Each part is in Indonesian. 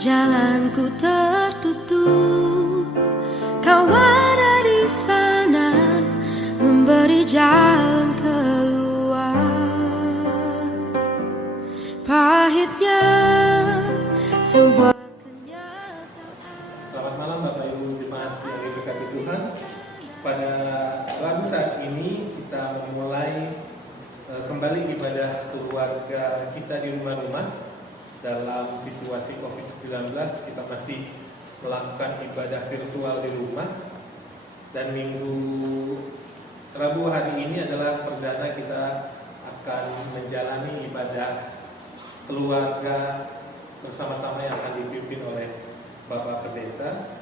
Jalanku tertutup, kau ada di sana memberi jalan keluar. Pahitnya sebuah kenyataan. Selamat malam Bapak Ibu Jemaat yang diberkati Tuhan. Pada Rabu saat ini kita memulai kembali ibadah keluarga kita di rumah-rumah. Dalam situasi COVID-19 kita masih melakukan ibadah virtual di rumah. Dan minggu Rabu hari ini adalah perdana kita akan menjalani ibadah keluarga bersama-sama yang akan dipimpin oleh Bapak Pendeta.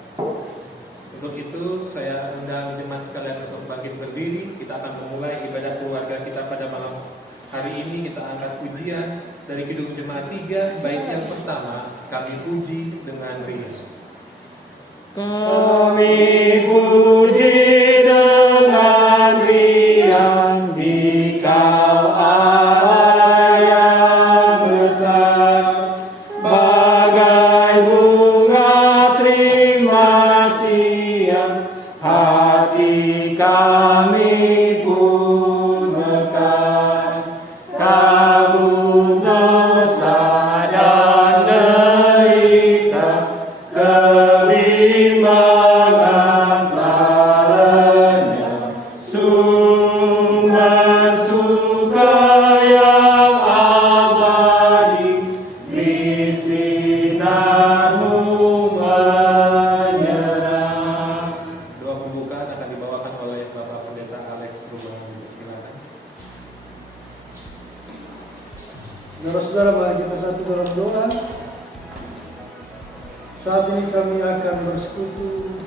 Untuk itu saya undang jemaat sekalian untuk bangkit berdiri. Kita akan memulai ibadah keluarga kita pada malam hari ini. Kita angkat pujian dari Kidung Jemaat 3, bait yang pertama, kami puji dengan riang. Kami puji dengan riang Dikau Allah yang besar, bagai bunga terima siang, hati kami pun mekar. Kabut dosa dan derita, kelimbangan padanya, sumber suka yang abadi, di sinar-Mu menyerah. Doa pembukaan akan dibawakan oleh Bapak Pendeta Alex Rumah. Silakan. Saudara-saudara, mari kita satu dalam doa. Saat ini kami akan bersekutu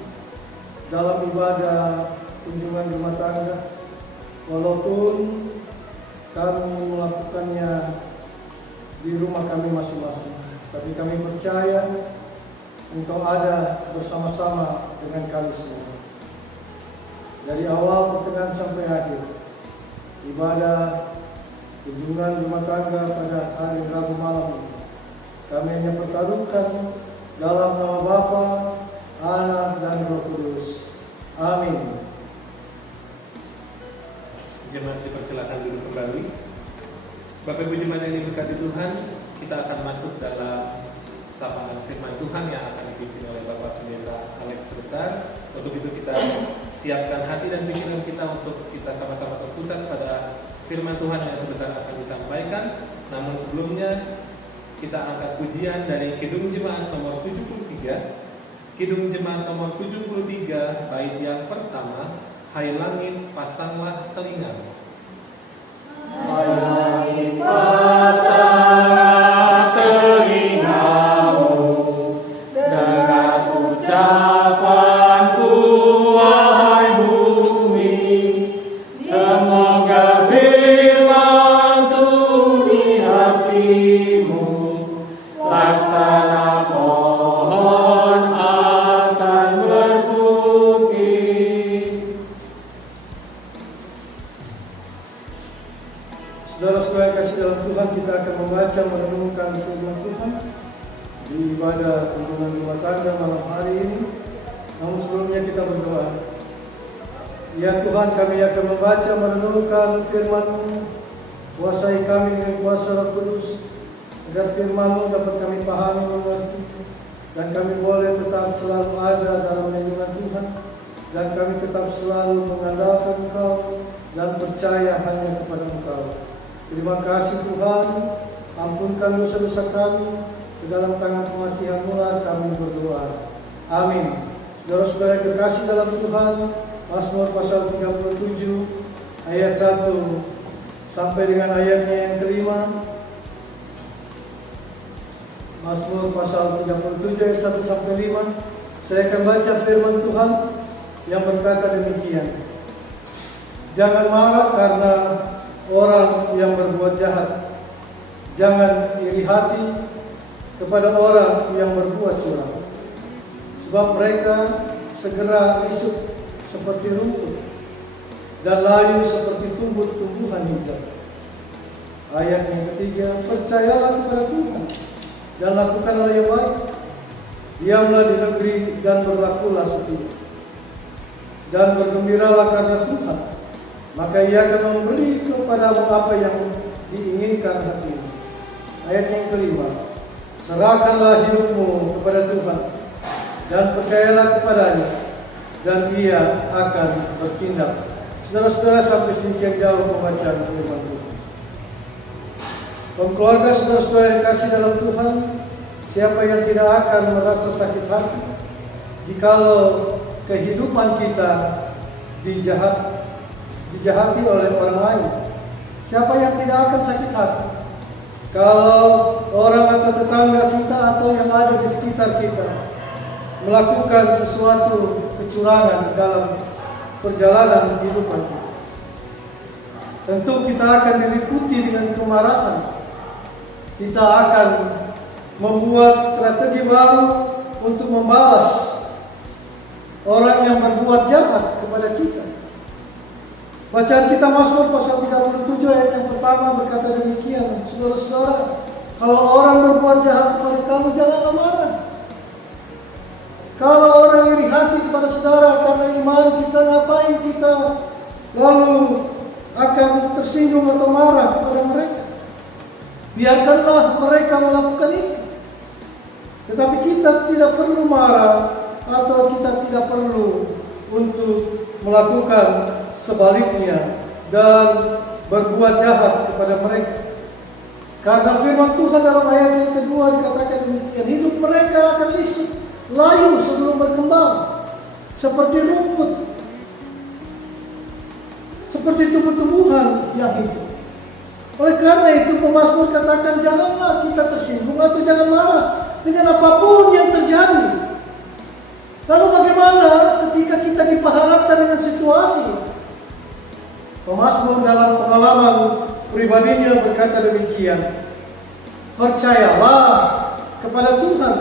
dalam ibadah kunjungan rumah tangga. Walaupun kami melakukannya di rumah kami masing-masing, tapi kami percaya Engkau ada bersama-sama dengan kami semua. Dari awal, pertengahan sampai akhir, ibadah kunjungan rumah tangga pada hari Rabu malam ini, kami hanya pertaruhkan dalam nama Bapa, Anak, dan Roh Kudus. Amin. Jemaat dipersilakan duduk kembali. Bapak Ibu Jemaat yang diberkati Tuhan, kita akan masuk dalam sapaan firman Tuhan yang akan dipimpin oleh Bapak Pendeta Alex Sebentar. Untuk itu kita siapkan hati dan pikiran kita untuk kita sama-sama terpusat pada firman Tuhan yang sebentar akan disampaikan. Namun sebelumnya kita angkat pujian dari Kidung Jemaat nomor 73. Kidung Jemaat nomor 73, bait yang pertama, Hai langit pasanglah telingamu. Hai langit pasanglah telingamu, dengan ucapanku wahai bumi, semoga firman di hatimu, laksana pohon akan berbukit. Saudara-saudara kasih dalam Tuhan, kita akan membaca merenungkan firman Tuhan di ibadah kunjungan rumah tangga malam hari ini. Namun sebelumnya kita berdoa. Ya Tuhan, kami akan membaca merenungkan firman-Mu. Kuasai kami dengan kuasa Roh Kudus, agar firman-Mu dapat kami pahami, mengerti, dan kami boleh tetap selalu ada dalam lindungan Tuhan, dan kami tetap selalu mengandalkan Engkau dan percaya hanya kepada Engkau. Terima kasih Tuhan, ampunkan dosa-dosa kami, ke dalam tangan pengasihan-Mu lah kami berdoa. Amin. Saudara-saudara yang terkasih dalam Tuhan, Mazmur pasal 37 ayat 1 sampai dengan ayatnya yang kelima. Mazmur pasal 37 ayat 1 sampai 5. Saya akan baca firman Tuhan yang berkata demikian. Jangan marah karena orang yang berbuat jahat. Jangan iri hati kepada orang yang berbuat curang. Sebab mereka segera risuk seperti rumput dan layu seperti tumbuh-tumbuhan hijau. Ayat yang ketiga, percayalah kepada Tuhan dan lakukanlah yang baik. Diamlah di negeri dan berlakulah setia, dan bergembiralah karena Tuhan, maka Ia akan memberi kepadamu apa yang diinginkan hatimu. Ayat yang kelima, serahkanlah hidupmu kepada Tuhan dan percayalah kepadanya, dan Ia akan bertindak. Saudara-saudara, sampai sedemikian jauh pembacaan firman Tuhan. Keluarga saudara-saudara yang kasih dalam Tuhan, siapa yang tidak akan merasa sakit hati jikalau kehidupan kita dijahati oleh orang lain? Siapa yang tidak akan sakit hati kalau orang atau tetangga kita atau yang ada di sekitar kita melakukan sesuatu kecurangan dalam perjalanan kehidupan kita? Tentu kita akan diliputi dengan kemarahan. Kita akan membuat strategi baru untuk membalas orang yang berbuat jahat kepada kita. Bacaan kita Mazmur pasal 37 ayat yang pertama berkata demikian, saudara-saudara, kalau orang berbuat jahat kepada kamu, janganlah marah. Kalau orang iri hati kepada saudara karena iman kita, ngapain kita lalu akan tersinggung atau marah kepada mereka? Biarkanlah mereka melakukan itu. Tetapi kita tidak perlu marah atau kita tidak perlu untuk melakukan sebaliknya dan berbuat jahat kepada mereka. Karena firman Tuhan dalam ayat yang kedua dikatakan demikian, hidup mereka akan lisut, layu sebelum berkembang, seperti rumput, seperti tumbuh-tumbuhan yang hidup. Oleh karena itu pemazmur katakan, janganlah kita tersinggung atau jangan marah dengan apapun yang terjadi. Lalu bagaimana ketika kita diperhadapkan dengan situasi? Pemazmur dalam pengalaman pribadinya berkata demikian, percayalah kepada Tuhan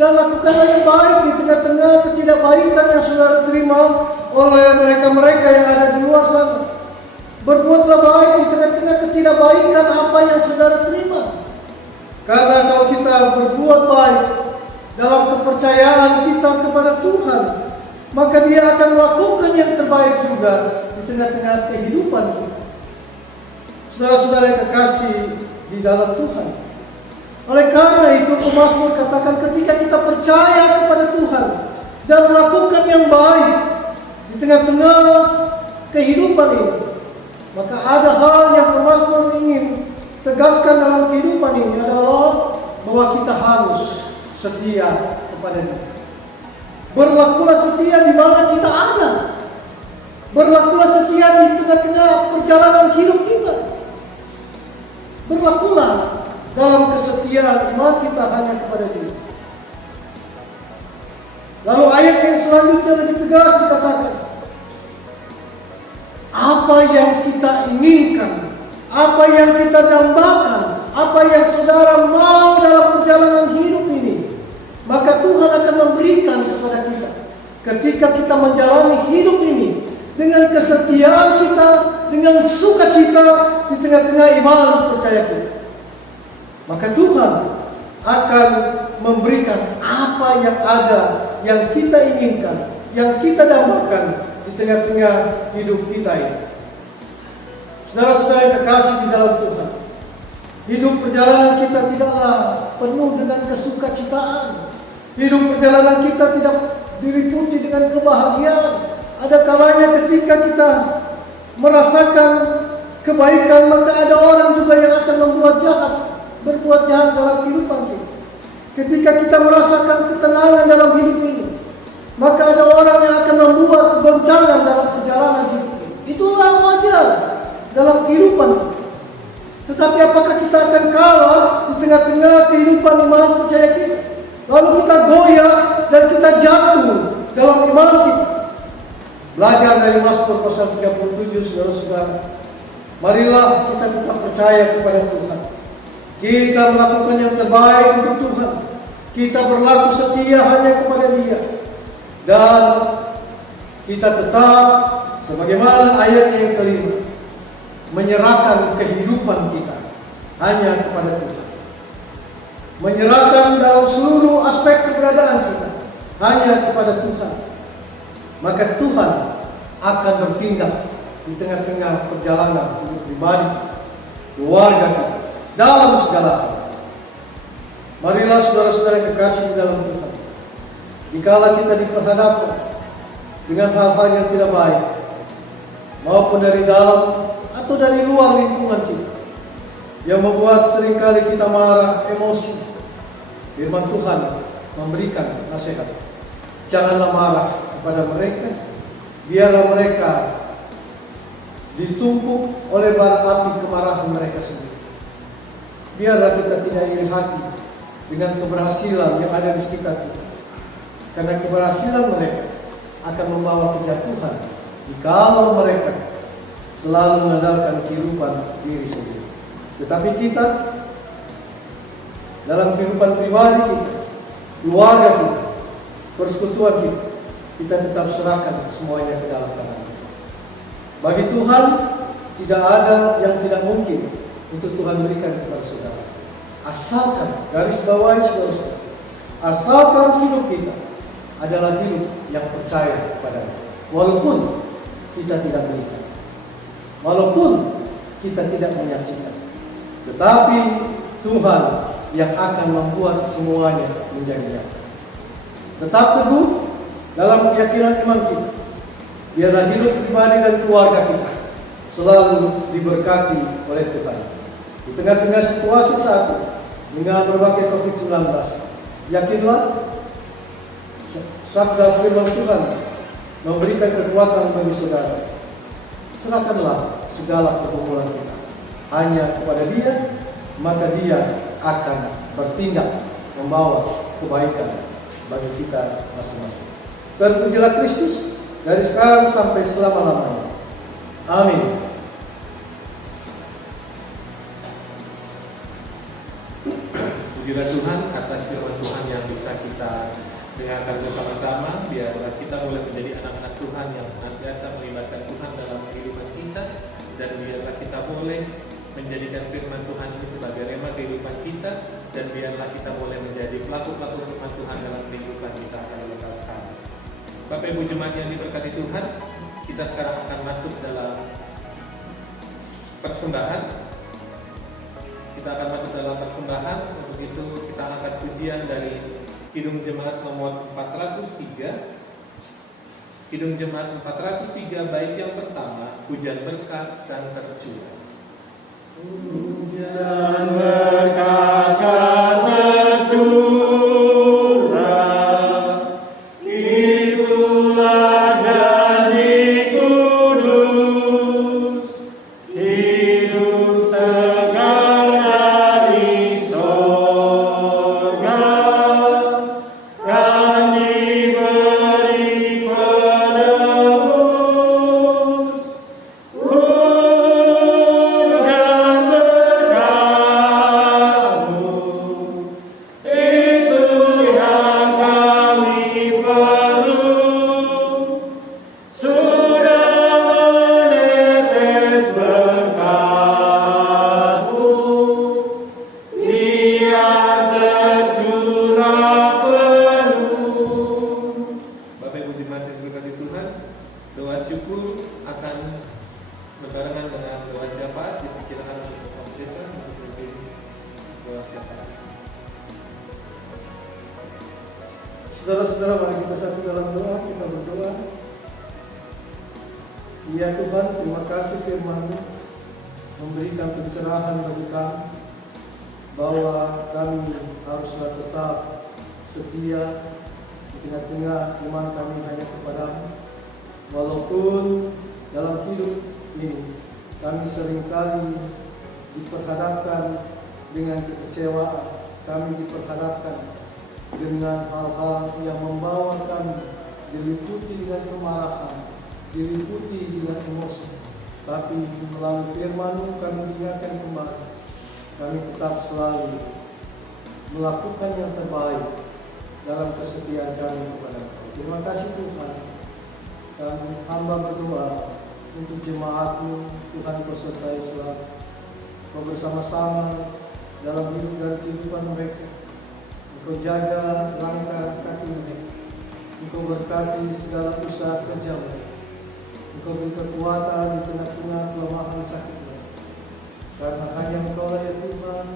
dan lakukanlah yang baik di tengah-tengah ketidakbaikan yang saudara terima oleh mereka-mereka yang ada di luar sana. Berbuatlah baik di tengah-tengah ketidakbaikan apa yang saudara terima. Karena kalau kita berbuat baik dalam kepercayaan kita kepada Tuhan, maka Dia akan melakukan yang terbaik juga di tengah-tengah kehidupan kita. Saudara-saudara yang kekasih di dalam Tuhan, oleh karena itu pemazmur katakan ketika kita percaya kepada Tuhan dan melakukan yang baik di tengah-tengah kehidupan ini, maka ada hal yang pemazmur ingin tegaskan dalam kehidupan ini adalah bahwa kita harus setia kepada Dia. Berlakulah setia di mana kita ada. Berlakulah setia di tengah-tengah perjalanan hidup kita. Berlakulah dalam kesetiaan iman kita hanya kepada Dia. Lalu ayat yang selanjutnya lebih tegas dikatakan, apa yang kita inginkan, apa yang kita dambakan, apa yang saudara mau dalam perjalanan hidup ini, maka Tuhan akan memberikan kepada kita. Ketika kita menjalani hidup ini dengan kesetiaan kita, dengan sukacita di tengah-tengah iman percaya kita, maka Tuhan akan memberikan apa yang ada, yang kita inginkan, yang kita dambakan di tengah-tengah hidup kita ini. Saudara-saudara yang kekasih di dalam Tuhan, hidup perjalanan kita tidaklah penuh dengan kesukacitaan. Hidup perjalanan kita tidak diliputi dengan kebahagiaan. Ada kalanya ketika kita merasakan kebaikan, maka ada orang juga yang akan berbuat jahat dalam kehidupan kita. Ketika kita merasakan ketenangan dalam hidup ini, maka ada orang yang akan membuat kegoncangan dalam perjalanan hidup ini. Itulah wajar dalam kehidupan. Tetapi apakah kita akan kalah di tengah-tengah kehidupan iman percaya kita? Lalu kita goyah dan kita jatuh dalam iman kita. Belajar dari Mazmur pasal 37, saudara-saudara. Marilah kita tetap percaya kepada Tuhan. Kita melakukan yang terbaik untuk Tuhan. Kita berlaku setia hanya kepada Dia. Dan kita tetap, sebagaimana ayat yang kelima, menyerahkan kehidupan kita hanya kepada Tuhan. menyerahkan dalam seluruh aspek keberadaan kita hanya kepada Tuhan, maka Tuhan akan bertindak di tengah-tengah perjalanan hidup pribadi, keluarga kita, dalam segala hal. Marilah saudara-saudara kekasih dalam Tuhan, dikala kita diperhadapkan dengan hal-hal yang tidak baik, maupun dari dalam atau dari luar lingkungan kita, yang membuat seringkali kita marah, emosi, firman Tuhan memberikan nasihat. Janganlah marah kepada mereka, biarlah mereka ditumpuk oleh bara api kemarahan mereka sendiri. Biarlah kita tidak iri hati dengan keberhasilan yang ada di sekitar kita, karena keberhasilan mereka akan membawa kejatuhan jikalau mereka selalu mengandalkan kehidupan diri sendiri. Tetapi kita dalam kehidupan pribadi kita, keluarga kita, persekutuan kita tetap serahkan semuanya ke dalam tangan. Bagi Tuhan tidak ada yang tidak mungkin untuk Tuhan berikan kepada saudara. Asalkan, garis bawahi saudara, asalkan hidup kita adalah hidup yang percaya kepada-Nya. Walaupun kita tidak melihat, walaupun kita tidak menyaksikan, tetapi Tuhan yang akan membuat semuanya menjadi nyata. Tetap teguh dalam keyakinan iman kita. Biarlah hidup pribadi dan keluarga kita selalu diberkati oleh Tuhan. Di tengah-tengah situasi saat ini dengan berbagai COVID-19, yakinlah sabda firman Tuhan memberikan kekuatan bagi saudara. Serahkanlah segala pergumulan kita hanya kepada Dia, maka Dia akan bertindak membawa kebaikan bagi kita masing-masing. Terpujilah Kristus dari sekarang sampai selama-lamanya. Amin. Pujilah Tuhan atas firman Tuhan yang bisa kita dengarkan bersama-sama. Biarlah kita boleh menjadi anak-anak Tuhan yang senantiasa melibatkan Tuhan dalam kehidupan kita, dan biarlah kita boleh menjadikan firman Tuhan ini sebagai rema kehidupan kita, dan biarlah kita boleh menjadi pelaku-pelaku firman Tuhan dalam kehidupan kita pada lepas sekarang. Bapak Ibu jemaat yang diberkati Tuhan, kita sekarang akan masuk dalam persembahan. Kita akan masuk dalam persembahan. Untuk itu kita angkat pujian dari Kidung Jemaat nomor 403. Kidung Jemaat 403 bait yang pertama, Hujan Berkat dan Tercurah. Hujan berkat tercurah, itulah janji kudus, hidup segar dari sorga, kan diberi penebus. Saudara-saudara, mari kita satu dalam doa, kita berdoa. Ya Tuhan, terima kasih firman-Mu memberikan pencerahan bagi kami bahwa kami haruslah tetap setia di tengah-tengah iman kami hanya kepadamu. Walaupun dalam hidup ini kami seringkali diperhadapkan dengan kekecewaan, kami diperhadapkan dengan hal-hal yang membawa kami diliputi dengan kemarahan, diliputi dengan emosi. Tapi melalui firman-Mu kami diingatkan kembali, kami tetap selalu melakukan yang terbaik dalam kesetiaan kami kepada-Mu. Terima kasih Tuhan. Kami hamba berdoa untuk jemaat-Mu, Tuhan bersertai selalu. Kau bersama-sama dalam hidup dan kehidupan mereka. Engkau jaga langkah kaki mereka. Engkau berkati segala usaha kerja mereka. Engkau beri kekuatan di tengah-tengah kelemahan sakit mereka. Karena hanya Engkau lah ya Tuhan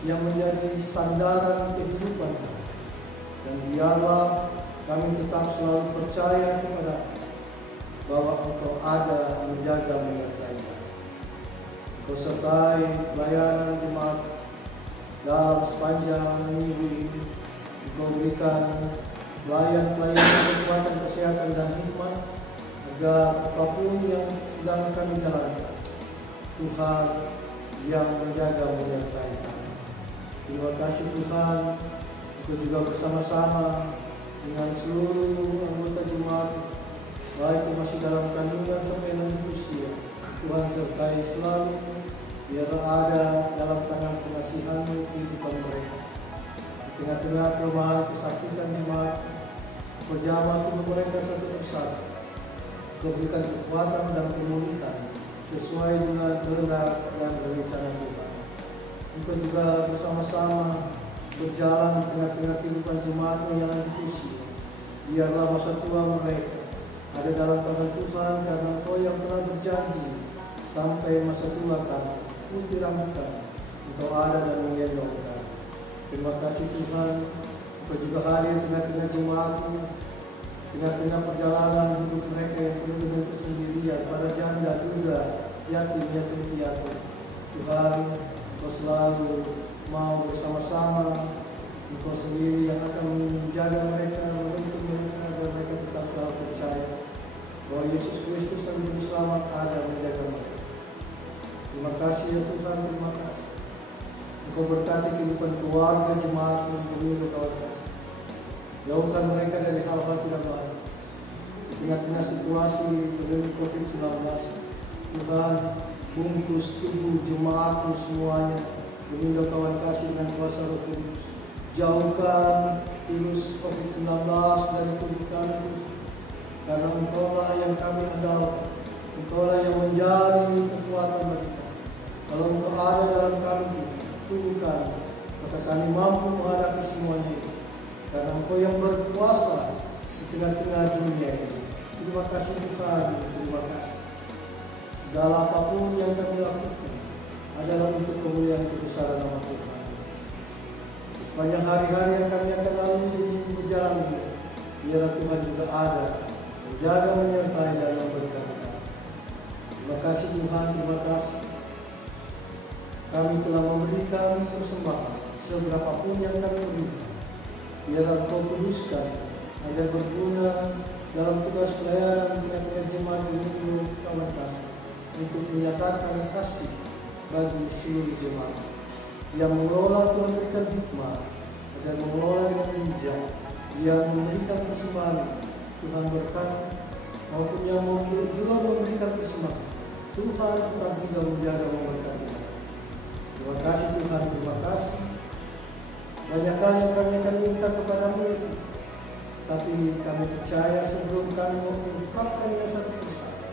yang menjadi sandaran kehidupan kami. Dan biarlah kami tetap selalu percaya kepada bahwa Engkau ada menjaga menyertai kami. Engkau sertai pelayanan jemaat dalam sepanjang minggu ini. Engkau berikan pelayan-pelayan kekuatan kesehatan dan hikmat agar apapun yang sedang kami jalankan, Tuhan yang menjaga menyertai kami. Terima kasih Tuhan. Engkau juga bersama-sama dengan seluruh anggota jemaat, baik yang masih dalam kandungan sampai lanjut usia. Tuhan sertai selalu, biar ada dalam tangan pengasihan-Mu kehidupan mereka. Di tengah-tengah kelemahan kesakitan jemaat, Engkau jamah semua mereka satu persatu. Engkau berikan kekuatan dan pemulihan sesuai dengan kehendak dan rencana Tuhan. Engkau juga bersama-sama berjalan di tengah-tengah kehidupan jemaat-Mu yang lanjut usia. Biarlah masa tua mereka ada dalam tangan Tuhan, karena Engkau yang telah berjanji sampai masa tua kami, putih rambut kami, Engkau ada dan menggendong kami. Terima kasih Tuhan. Engkau juga hadir di tengah-tengah jemaat-Mu, tengah-tengah perjalanan hidup mereka yang penuh dengan kesendirian, para janda, duda, yatim piatu. Tuhan, Engkau selalu mau bersama-sama. Engkau sendiri yang akan menjaga mereka, menuntun mereka agar mereka tetap selalu percaya bahwa Yesus Kristus yang Juru Selamat ada menjaga mereka. Terima kasih ya Tuhan, terima kasih. Engkau berkati kehidupan keluarga jemaat yang penuh kawan kasih. Jauhkan mereka dari hal-hal tidak baik. Di tengah-tengah situasi pandemi COVID-19, Tuhan bungkus tubuh jemaat-Mu semuanya dengan kawan kasih dan kuasa Roh Kudus. Jauhkan virus COVID-19 dari tubuh kami, karena Engkau-lah yang kami andalkan. Engkau-lah yang menjadi kekuatan mereka. Kalau Engkau ada dalam kami, tubuh kami, maka kami mampu menghadapi semuanya itu. Karena Engkau yang berkuasa di tengah-tengah dunia ini. Terima kasih Tuhan, terima kasih. Segala apapun yang kami lakukan adalah untuk kemuliaan kebesaran nama Tuhan. Sepanjang hari-hari yang kami akan lalui berjalan, biarlah Tuhan juga ada menjaga, menyertai dan memberkati kami. Terima kasih Tuhan, terima kasih. Kami telah memberikan persembahan seberapapun yang kami berikan. Biarlah Engkau kuduskan agar berguna dalam tugas pelayanan di tengah-tengah jemaat ini, kawan kasih, untuk menyatakan kasih bagi seluruh jemaat. Yang mengelola Tuhan berikan hikmah agar mengelola dengan bijak. Yang memberikan persembahan Tuhan berkati, maupun yang juga memberikan persembahan Tuhan tetap juga menjaga memberkati. Terima kasih Tuhan, terima kasih. Banyak hal yang kami akan minta kepada-Mu itu, tapi kami percaya sebelum kami mengungkapkan yang satu persatu,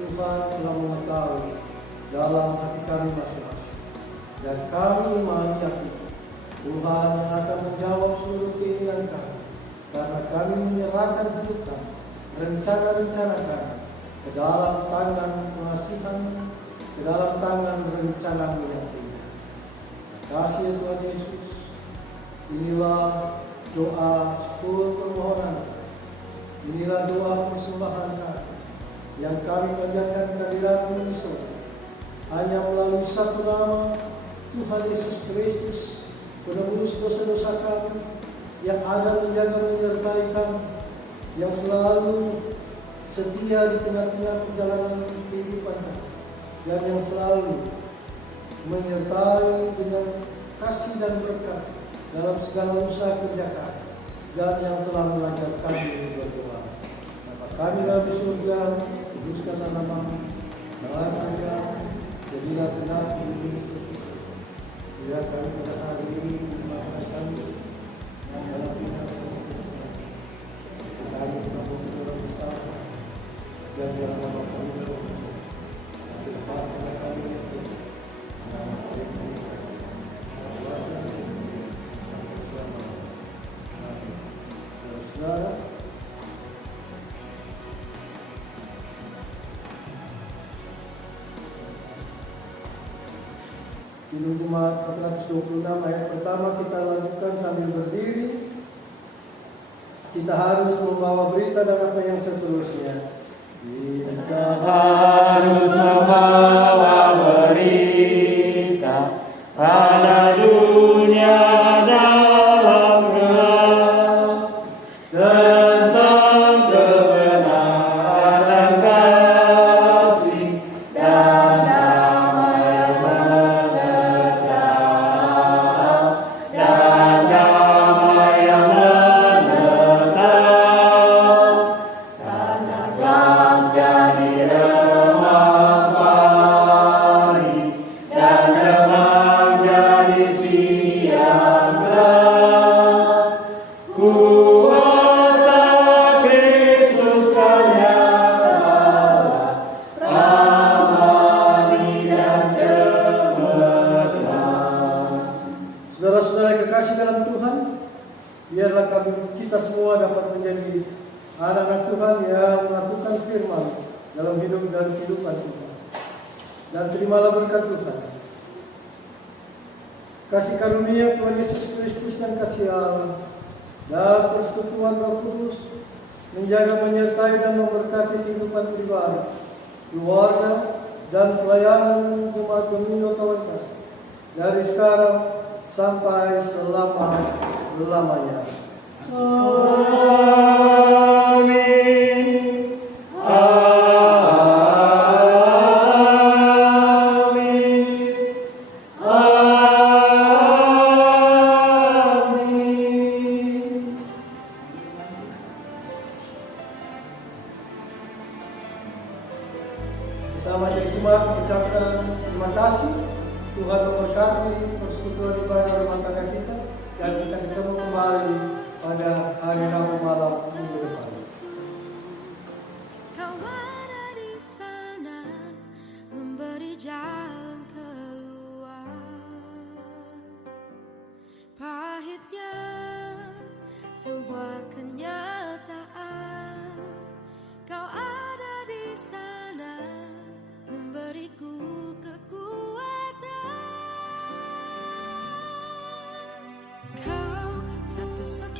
Tuhan telah mengetahui dalam hati kami masing-masing. Dan kami yakin Tuhan yang akan menjawab seluruh keinginan kami, karena kami menyerahkan hidup kami, rencana-rencana kami ke dalam tangan pengasihan, ke dalam tangan rencana-Mu yang indah. Terima kasih ya Tuhan Yesus. Inilah doa syukur permohonan, inilah doa persembahan kami yang kami panjatkan kehadirat-Mu di surga, hanya melalui satu nama, Tuhan Yesus Kristus, penebus dosa-dosa kami, yang ada menjaga menyertai kami, yang selalu setia di tengah-tengah perjalanan kehidupan kami, dan yang selalu menyertai dengan kasih dan berkat dalam segala usaha kerja kami, dan yang telah mengajar kami berdoa. Bapa kami dalam surga, kuduskanlah nama-Mu, Tuhan, jadilah benar hidup kami. Biar kami pada hari ini memakai kami dan dalam bidang kami berdoa bersama dan dalam nama kami berdoa. Lepaskan kami itu nama kami. Saudara, Kidung Jemaat 426 ayat pertama kita lakukan sambil berdiri. Kita harus membawa berita dan apa yang seterusnya. Kita harus membawa berita pada dunia dalam gelap tentang kebenaran kasih dan damai yang menetap dan damai yang menetap dan dalam jadi remang pagi dan remang jadi siang gelap. Kuasa Kristus kan nyata, ramai dan cemerlang. Saudara-saudara yang kekasih dalam Tuhan, biarlah kita semua dapat menjadi anak-anak Tuhan yang melakukan firman dalam hidup dan kehidupan kita. Dan terimalah berkat Tuhan. Kasih karunia Tuhan Yesus Kristus dan kasih Allah dan persekutuan Roh Kudus menjaga, menyertai dan memberkati kehidupan pribadi, keluarga, dan pelayanan Jemaat Domino Kawan Kasih dari sekarang sampai selama-lamanya. Amin. Amin. Amin. Bersama jemaat mengucapkan terima kasih. Tuhan memberkati persekutuan ibadah rumah tangga kita dan kita ketemu kembali pada hari Rabu malam minggu depan. Kau ada di sana memberi jalan keluar. Pahitnya sebuah kenyataan. Kau ada di sana memberiku kekuatan. Kau satu-satunya